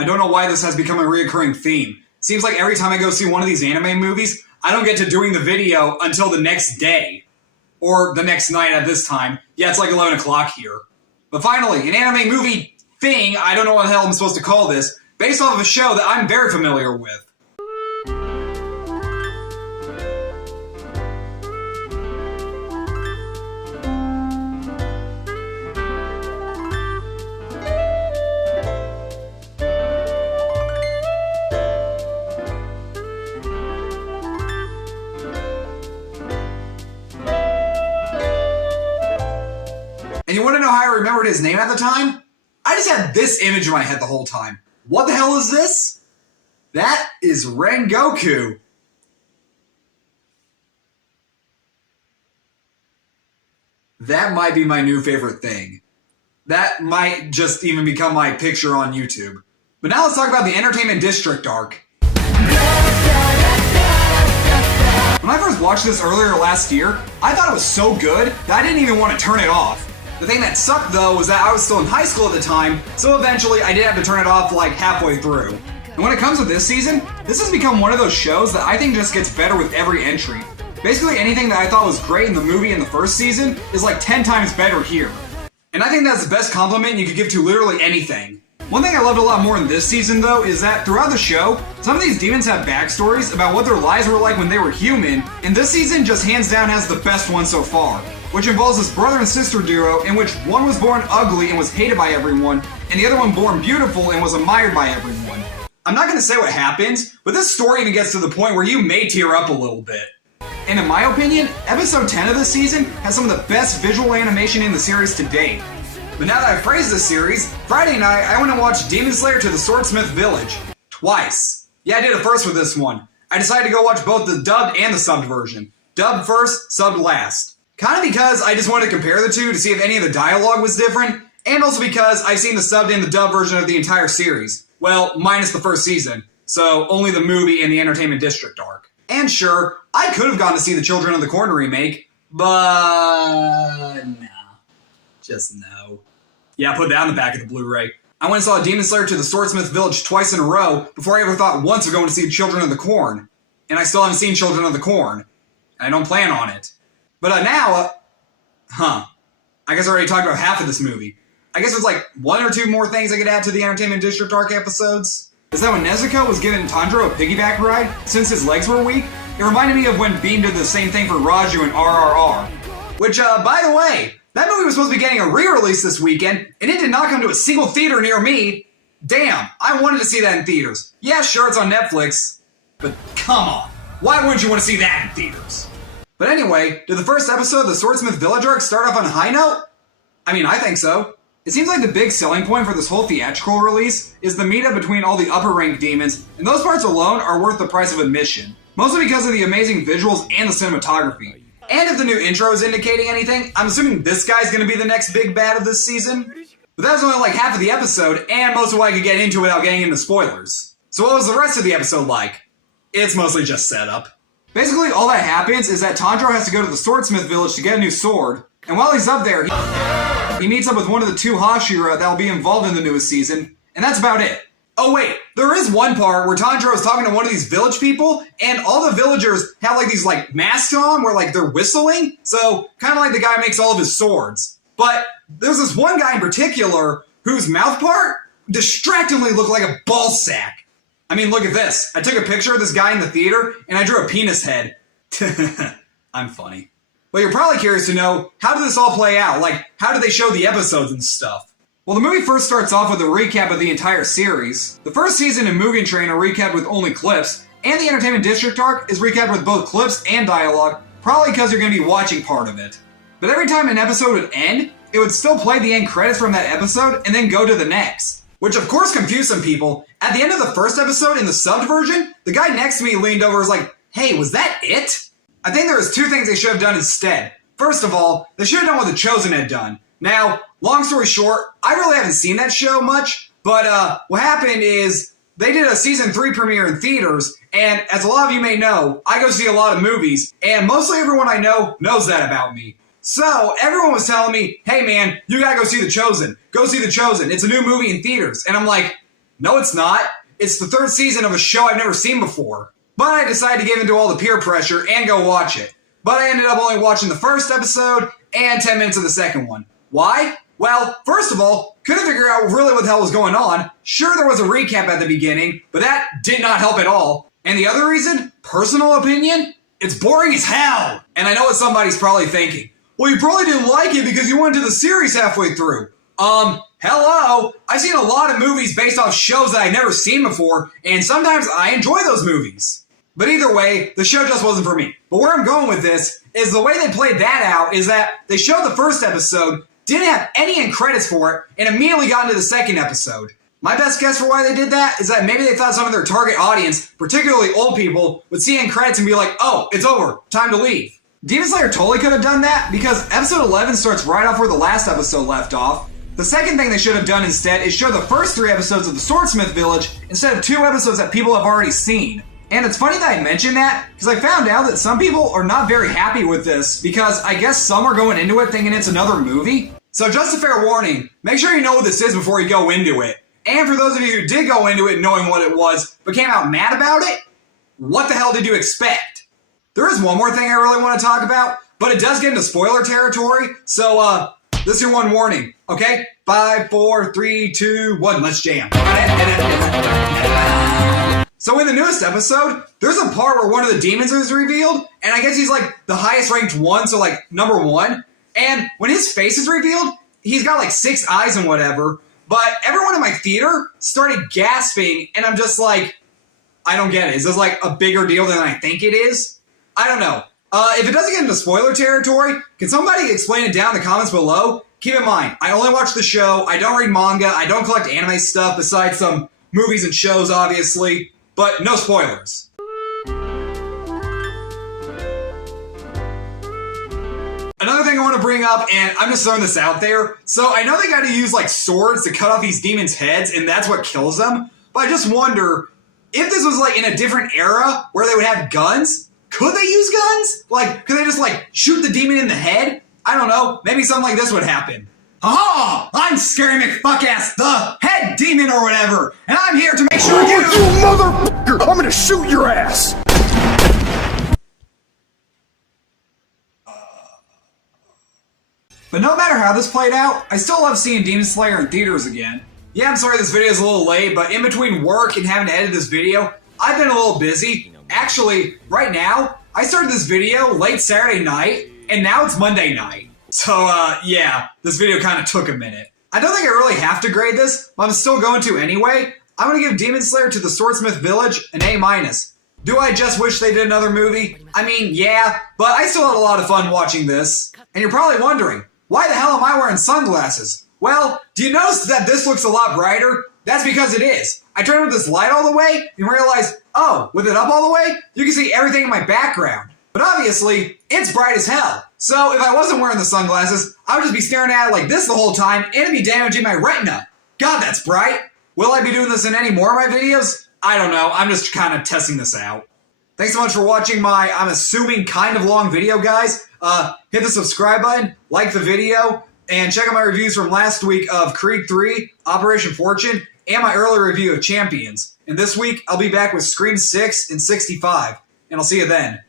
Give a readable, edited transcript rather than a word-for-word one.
I don't know why this has become a reoccurring theme. Seems like every time I go see one of these anime movies, I don't get to doing the video until the next day. Or the next night at this time. Yeah, it's like 11 o'clock here. But finally, an anime movie thing, I don't know what the hell I'm supposed to call this, based off of a show that I'm very familiar with. And you want to know how I remembered his name at the time? I just had this image in my head the whole time. What the hell is this? That is Rengoku. That might be my new favorite thing. That might just even become my picture on YouTube. But now let's talk about the Entertainment District arc. When I first watched this earlier last year, I thought it was so good that I didn't even want to turn it off. The thing that sucked though was that I was still in high school at the time, so eventually I did have to turn it off like halfway through. And when it comes to this season, this has become one of those shows that I think just gets better with every entry. Basically anything that I thought was great in the movie in the first season is like 10 times better here. And I think that's the best compliment you could give to literally anything. One thing I loved a lot more in this season though is that throughout the show, some of these demons have backstories about what their lives were like when they were human, and this season just hands down has the best one so far, which involves this brother and sister duo in which one was born ugly and was hated by everyone, and the other one born beautiful and was admired by everyone. I'm not going to say what happens, but this story even gets to the point where you may tear up a little bit. And in my opinion, episode 10 of this season has some of the best visual animation in the series to date. But now that I've praised this series, Friday night I went and watched Demon Slayer to the Swordsmith Village. Twice. Yeah, I did it first with this one. I decided to go watch both the dubbed and the subbed version. Dubbed first, subbed last. Kind of because I just wanted to compare the two to see if any of the dialogue was different, and also because I've seen the subbed and the dubbed version of the entire series. Well, minus the first season, so only the movie and the Entertainment District arc. And sure, I could have gone to see the Children of the Corn remake, but no. Just no. Yeah, put that on the back of the Blu-ray. I went and saw Demon Slayer to the Swordsmith Village twice in a row before I ever thought once of going to see Children of the Corn. And I still haven't seen Children of the Corn. And I don't plan on it. But I guess I already talked about half of this movie. I guess there's like one or two more things I could add to the Entertainment District arc episodes. Is that when Nezuko was giving Tanjiro a piggyback ride, since his legs were weak, it reminded me of when Beam did the same thing for Raju in RRR. Which, by the way, that movie was supposed to be getting a re-release this weekend, and it did not come to a single theater near me. Damn, I wanted to see that in theaters. Yeah, sure, it's on Netflix, but come on. Why wouldn't you want to see that in theaters? But anyway, did the first episode of the Swordsmith Village arc start off on a high note? I mean, I think so. It seems like the big selling point for this whole theatrical release is the meetup between all the upper ranked demons, and those parts alone are worth the price of admission. Mostly because of the amazing visuals and the cinematography. And if the new intro is indicating anything, I'm assuming this guy's gonna be the next big bad of this season. But that was only like half of the episode, and most of what I could get into without getting into spoilers. So what was the rest of the episode like? It's mostly just setup. Basically, all that happens is that Tanjiro has to go to the Swordsmith Village to get a new sword, and while he's up there, he meets up with one of the two Hashira that will be involved in the newest season, and that's about it. Oh wait, there is one part where Tanjiro is talking to one of these village people, and all the villagers have like these like masks on where like they're whistling, so kind of like the guy makes all of his swords. But there's this one guy in particular whose mouth part distractingly looked like a ball sack. I mean, look at this. I took a picture of this guy in the theater, and I drew a penis head. I'm funny. But you're probably curious to know, how did this all play out? Like, how did they show the episodes and stuff? Well, the movie first starts off with a recap of the entire series. The first season and Mugen Train are recapped with only clips, and the Entertainment District arc is recapped with both clips and dialogue, probably because you're going to be watching part of it. But every time an episode would end, it would still play the end credits from that episode and then go to the next. Which of course confused some people. At the end of the first episode in the subbed version, the guy next to me leaned over and was like, "Hey, was that it?" I think there was two things they should have done instead. First of all, they should have done what The Chosen had done. Now, long story short, I really haven't seen that show much, but what happened is they did a season 3 premiere in theaters, and as a lot of you may know, I go see a lot of movies, and mostly everyone I know knows that about me. So, everyone was telling me, "Hey man, you gotta go see The Chosen. Go see The Chosen. It's a new movie in theaters." And I'm like, No, it's not. It's the third season of a show I've never seen before. But I decided to give into all the peer pressure and go watch it. But I ended up only watching the first episode and 10 minutes of the second one. Why? Well, first of all, couldn't figure out really what the hell was going on. Sure, there was a recap at the beginning, but that did not help at all. And the other reason, personal opinion, it's boring as hell. And I know what somebody's probably thinking. Well, you probably didn't like it because you went into the series halfway through. Hello? I've seen a lot of movies based off shows that I've never seen before, and sometimes I enjoy those movies. But either way, the show just wasn't for me. But where I'm going with this is the way they played that out is that they showed the first episode, didn't have any end credits for it, and immediately got into the second episode. My best guess for why they did that is that maybe they thought some of their target audience, particularly old people, would see end credits and be like, oh, it's over, time to leave. Demon Slayer totally could have done that because episode 11 starts right off where the last episode left off. The second thing they should have done instead is show the first 3 episodes of the Swordsmith Village instead of 2 episodes that people have already seen. And it's funny that I mentioned that because I found out that some people are not very happy with this because I guess some are going into it thinking it's another movie. So just a fair warning, make sure you know what this is before you go into it. And for those of you who did go into it knowing what it was but came out mad about it, what the hell did you expect? There is one more thing I really want to talk about, but it does get into spoiler territory, so this is your one warning, okay? 5, 4, 3, 2, 1, let's jam. So in the newest episode, there's a part where one of the demons is revealed, and I guess he's like the highest ranked one, so like number 1. And when his face is revealed, he's got like 6 eyes and whatever, but everyone in my theater started gasping, and I'm just like, I don't get it. Is this like a bigger deal than I think it is? I don't know. If it doesn't get into spoiler territory, can somebody explain it down in the comments below? Keep in mind, I only watch the show, I don't read manga, I don't collect anime stuff besides some movies and shows, obviously, but no spoilers. Another thing I want to bring up, and I'm just throwing this out there, so I know they got to use like swords to cut off these demons' heads, and that's what kills them, but I just wonder, if this was like in a different era where they would have guns, could they use guns? Like, could they just like shoot the demon in the head? I don't know, maybe something like this would happen. Aha! I'm Scary McFuckass, the head demon or whatever, and I'm here to make sure you motherfucker! I'm gonna shoot your ass! But no matter how this played out, I still love seeing Demon Slayer in theaters again. Yeah, I'm sorry this video is a little late, but in between work and having to edit this video, I've been a little busy. Actually, right now, I started this video late Saturday night, and now it's Monday night. So, yeah, this video kind of took a minute. I don't think I really have to grade this, but I'm still going to anyway. I'm going to give Demon Slayer to the Swordsmith Village an A-. Do I just wish they did another movie? I mean, yeah, but I still had a lot of fun watching this. And you're probably wondering, why the hell am I wearing sunglasses? Well, do you notice that this looks a lot brighter? That's because it is. I turned up this light all the way and realized, oh, with it up all the way, you can see everything in my background. But obviously, it's bright as hell. So if I wasn't wearing the sunglasses, I would just be staring at it like this the whole time and it'd be damaging my retina. God, that's bright. Will I be doing this in any more of my videos? I don't know. I'm just kind of testing this out. Thanks so much for watching my, I'm assuming, kind of long video, guys. Hit the subscribe button, like the video, and check out my reviews from last week of Creed 3, Operation Fortune, and my early review of Champions. And this week, I'll be back with Scream 6 and 65. And I'll see you then.